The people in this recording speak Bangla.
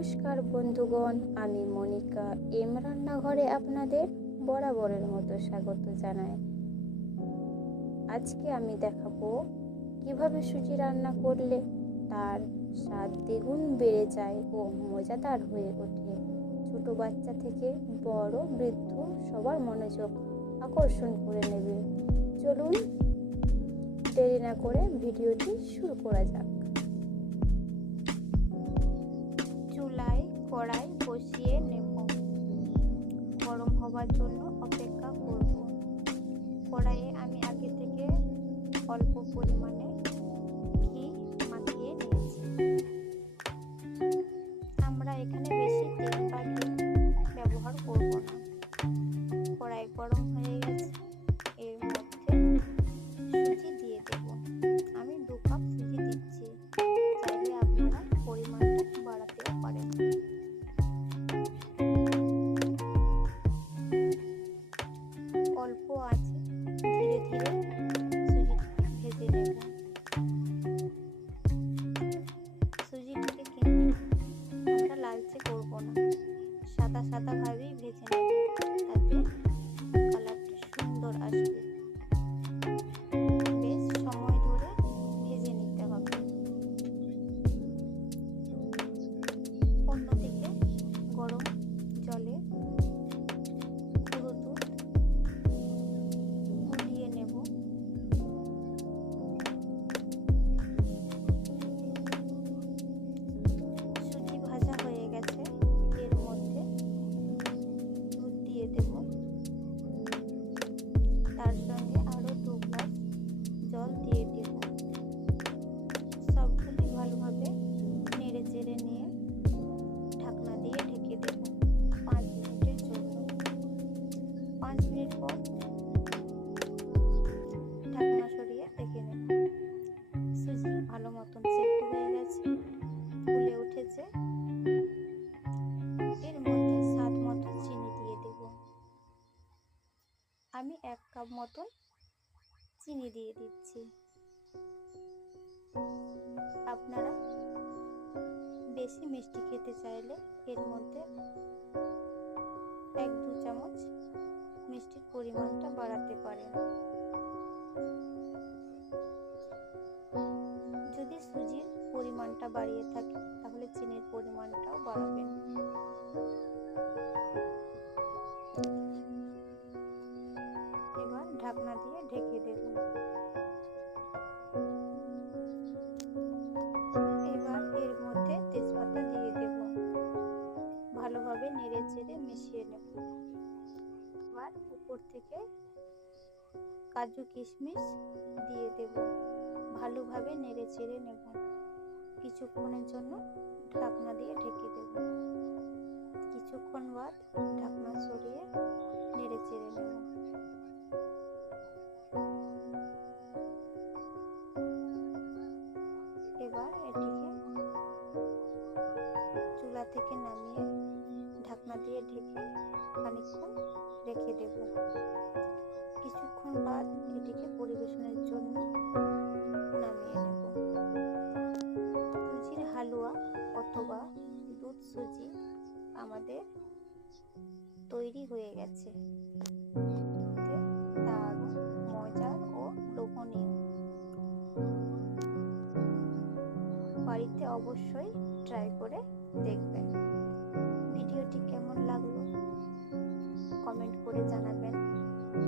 নমস্কার বন্ধুগণ, আমি মনিকা এম রান্নাঘরে আপনাদের বরাবরের মতো স্বাগত জানাই। আজকে আমি দেখাবো কিভাবে সুজি রান্না করলে তার স্বাদ দ্বিগুণ বেড়ে যায় ও মজাদার হয়ে ওঠে। ছোট বাচ্চা থেকে বড় বৃদ্ধ সবার মনোযোগ আকর্ষণ করে নেবে। চলুন দেরি না করে ভিডিওটি শুরু করা যাক। চুলায় কড়াই বসিয়ে নেব, গরম হবার জন্য অপেক্ষা করব। কড়াইয়ে আমি আগে থেকে অল্প পরিমাণে ঘি মাখিয়ে নিয়েছি। আমরা এখানে বেশি তেল বা ঘি ব্যবহার করব না। কড়াই গরম হয়ে গেছে, এর মধ্যে সুজি দিয়ে দেব। আমি 2 কাপ সুজি দিচ্ছি, চাইলে আপনারা পরিমাণটা বাড়াতেও পারেন। অল্প আছে ধীরে ধীরে সুজিটাকে ভেজে নেব। সুজিটাকে কিন্তু আমরা লালচে করব না, সাদা সাদা ভাবেই ভেজে নেব, তাতে কালারটা সুন্দর আসবে। বেশ সময় ধরে ভেজে নিতে হবে। অন্যদিকে গরম জলে গুঁড়ো দুধ গুলিয়ে নেব। সুজি ভাজা হয়ে গেছে, এর মধ্যে দুধ দিয়ে দেব। তার সঙ্গে আরো 2 গ্লাস জল দিয়ে দেব। সবগুলি ভালোভাবে নেড়ে চেড়ে নিয়ে ঢাকনা দিয়ে ঢেকে দেব 5 মিনিটের জন্য। 5 মিনিট পর ঢাকনা সরিয়ে দেখে নেব। সুজি ভালো মতন সেদ্ধ হয়ে গেছে, ফুলে উঠেছে। এর মধ্যে স্বাদ মতো চিনি দিয়ে দেব। আমি 1 কাপ মতন চিনি দিয়ে দিচ্ছি। আপনারা বেশি মিষ্টি খেতে চাইলে এর মধ্যে 1-2 চামচ মিষ্টির পরিমাণটা বাড়াতে পারেন। যদি সুজির পরিমাণটা বাড়িয়ে থাকে তাহলে চিনির পরিমাণটাও বাড়াবেন। এবার ঢাকনা দিয়ে ঢেকে দেব। এবার এর মধ্যে তেজপাতা দিয়ে দেব। ভালোভাবে নেড়ে চেড়ে মিশিয়ে নেব। এবার উপর থেকে কাজু কিশমিশ দিয়ে দেব। ভালোভাবে নেড়ে চেড়ে নেব। কিছুক্ষণের জন্য ঢাকনা দিয়ে ঢেকে দেব। কিছুক্ষণ বাদ ঢাকনা সরিয়ে নেড়ে চেড়ে নেব। এবার এটিকে চুলা থেকে নামিয়ে ঢাকনা দিয়ে ঢেকে খানিকক্ষণ রেখে দেব। কিছুক্ষণ বাদ এটিকে পরিবেশনের জন্য নামিয়ে নেব। সুজির হালুয়া অথবা দুধ সুজি আমাদের তৈরি হয়ে গেছে। দারুণ মজার ও লোভনীয়। বাড়িতে অবশ্যই ট্রাই করে দেখবেন। ভিডিওটি কেমন লাগলো কমেন্ট করে জানাবেন।